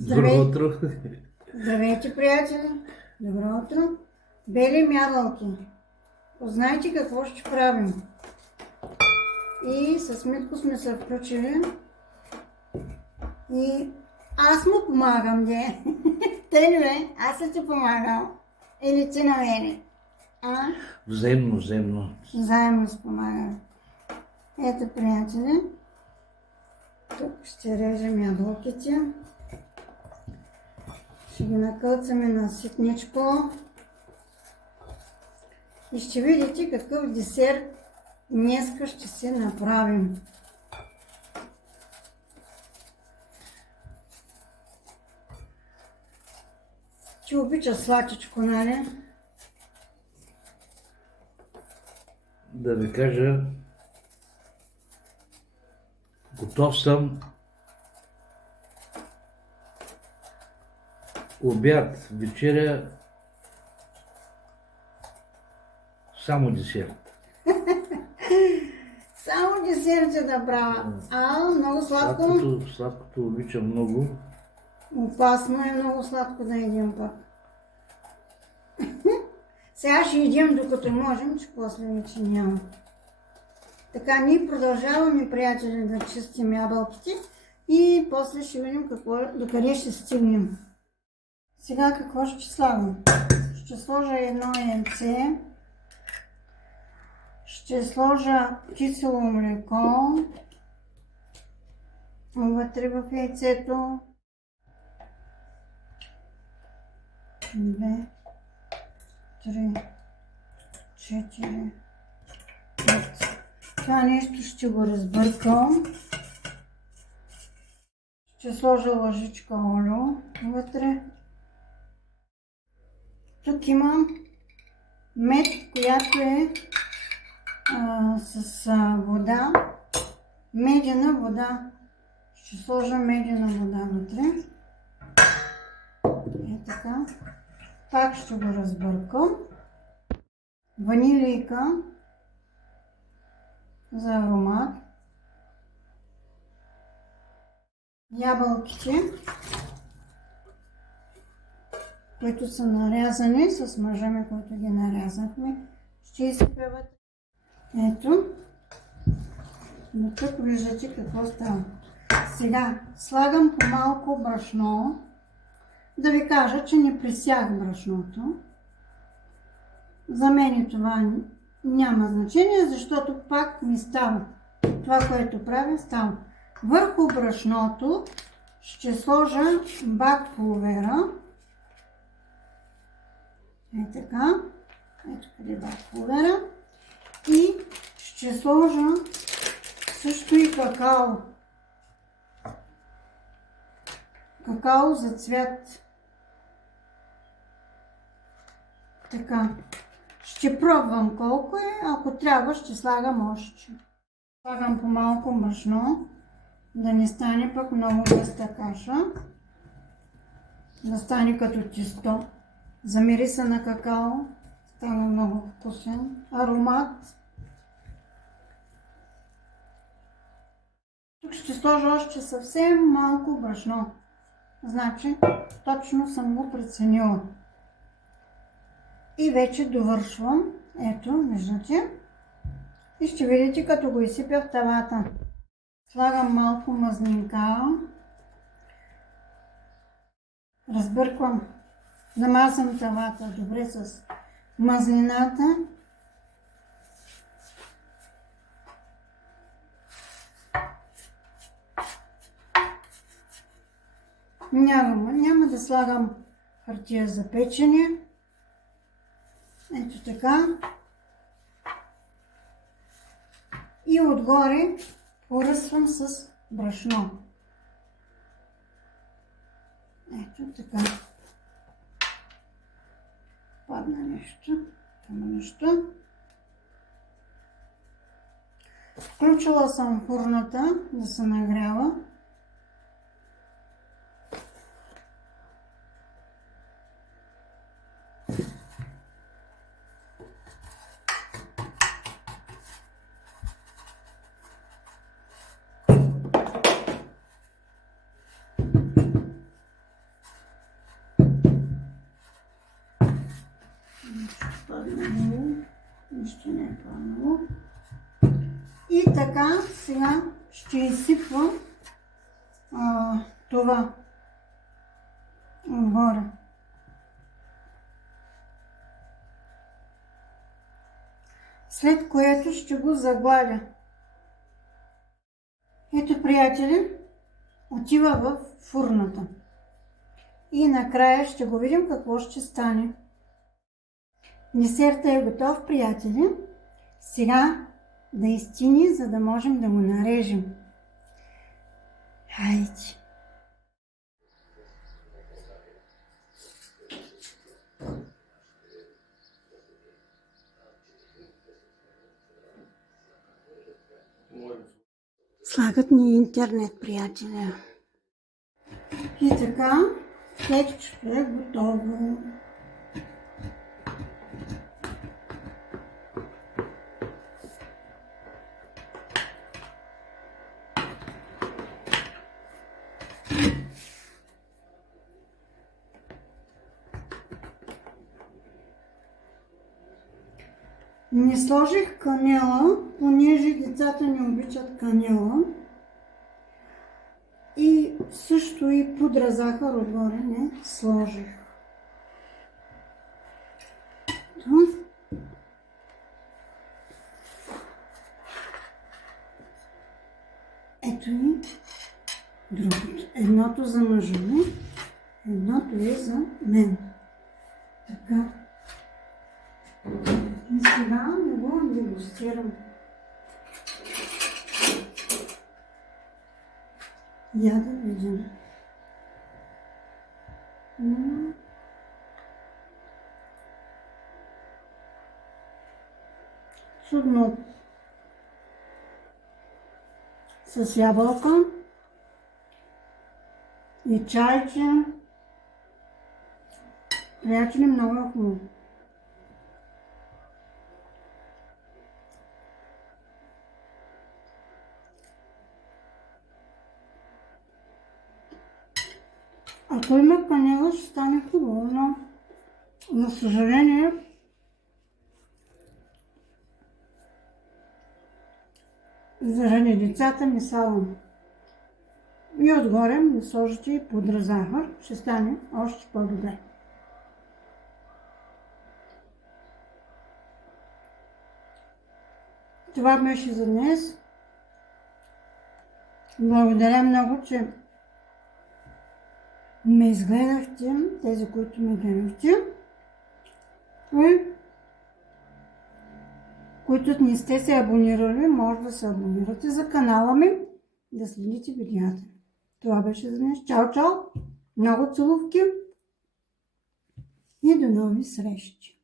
Добро Здравейте, утро. здравейте, приятели! Добро утро! Бели ябълки. Познайте какво ще правим. И с Митко сме се включили. И аз му помагам, де. Те ли бе? Аз ли ти помагам? Или ти на мене? А? Взаимно. Заедно спомагаме. Ето, приятели. Тук ще режем ябълките. Ще ги накълцаме на ситничко. И ще видите какъв десерт днеска ще си направим. Ти обича сладичко, нали? Да ви кажа, готов съм. Обяд, вечеря, само десерт. Само десерт ще да правя. Много сладко. Сладкото обичам много. Опасно е много сладко да едим пак. Сега ще едим докато можем, че после вече няма. Така, ние продължаваме, приятели, да чистим ябълките и после ще видим докъде ще стигнем. Сега какво ще слагам? Ще сложа едно яйце. Ще сложа кисело млеко вътре в яйцето. 2, 3, 4, 5. Това нещо ще го разбъркам. Ще сложа лъжичка олио вътре. Тук имам мед, която е с вода, медена вода. Ще сложа медена вода вътре. Е така. Пак ще го разбъркам. Ванилийка за аромат. Ябълките, които са нарязани с мъжа, които ги нарязахме, ще изсипя вътре. Ето. Но тук виждате какво става. Сега слагам по малко брашно. Да ви кажа, че не присях брашното. За мен това няма значение, защото пак ми става. Това, което правя, става. Върху брашното ще сложа бак пулвера. Е така. Ето къде е бак пулвера. И ще сложа също и какао. Какао за цвят. Така. Ще пробвам колко е. Ако трябва, ще слагам още. Слагам по малко брашно, да не стане пък много гъста каша. Да стане като тесто. Замириса на какао. Стана много вкусен. Аромат. Тук ще сложа още съвсем малко брашно. Значи, точно съм го преценила. И вече довършвам. Ето, виждате. И ще видите, като го изсипя в тавата. Слагам малко мазнинка. Разбърквам. Намазам тавата добре с мазнината. Няма да слагам хартия за печене. Ето така. И отгоре поръсвам с брашно. Ето така. Падна нещо. Там нещо. Включила съм фурната да се нагрява. И така, сега ще изсипвам това отгоре. След което ще го загладя. Ето, приятели, отива в фурната. И накрая ще го видим какво ще стане. Десертът е готов, приятели. Сега да изтини, за да можем да го нарежем. Хайде! Слагат ни интернет, приятели. И така, кексчето е готово. Не сложих канела, понеже децата не обичат канела. И също и пудра захар отгоре не сложих. Ето и другото. Едното за мъжа ми, едното е за мен. Така. И сега не го дегустирам. Я да видим. Чудно. С ябълка и чайче. Приятели, много е хубаво. Ако има канела, ще стане хубаво, но за съжаление заради децата не слагам. И отгоре не сложите и пудра захар, ще стане още по-добре. Това беше за днес. Благодаря много, че ме изгледахте, тези, които ме гледахте. И които не сте се абонирали, може да се абонирате за канала ми, да следите видеята. Това беше за днес. Чао, чао! Много целувки и до нови срещи!